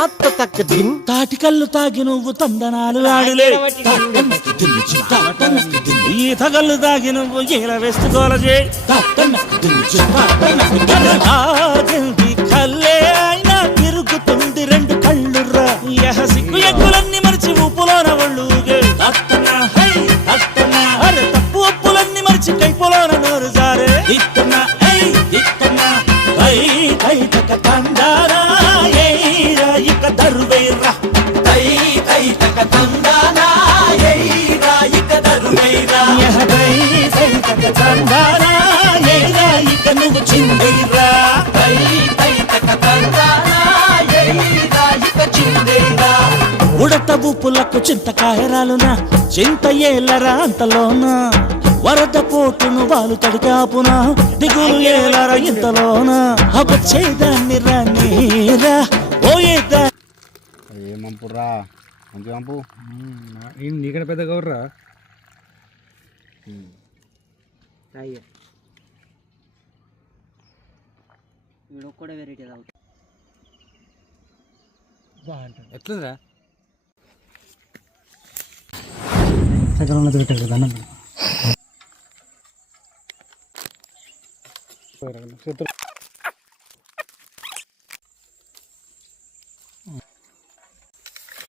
తాత తక్క దిన్ తాటికల్లు తాగి నువ్వు తందనాలు ఆడులే ఈతగల్లు తాగి నువ్వు ఈల వేసుకోల కల్లే అయినా తిరుగుతుంది రెండు కళ్ళుర్రా సిగ్గు ఎక్కులన్నీ మరిచి ఊపులోన వాళ్ళు అరే తప్పు ఒప్పులన్నీ మరిచి కైపులోన నోరు జారే ఇత్తన్నా తందారా ఇక దరువేరా తందానా ఇక దరువేరా తందానా ఇక నువ్వు చిందేరా ఉడత బూపులకు చింతకాయరాలునా చింత ఏలరా అంతలోనా వరద పోటును వాళ్ళు తడికాపునా దిగులు ఏలరా ఇంతలోనా అబచ్చేదాన్ని రానీరా పోయేదా ఏమంపురా మంచి పంపు నీకడ పెద్ద గౌర్రా కూడా వెరైటీ ఎట్లుందిరా సగంలో పెట్టారు కదా శత్రు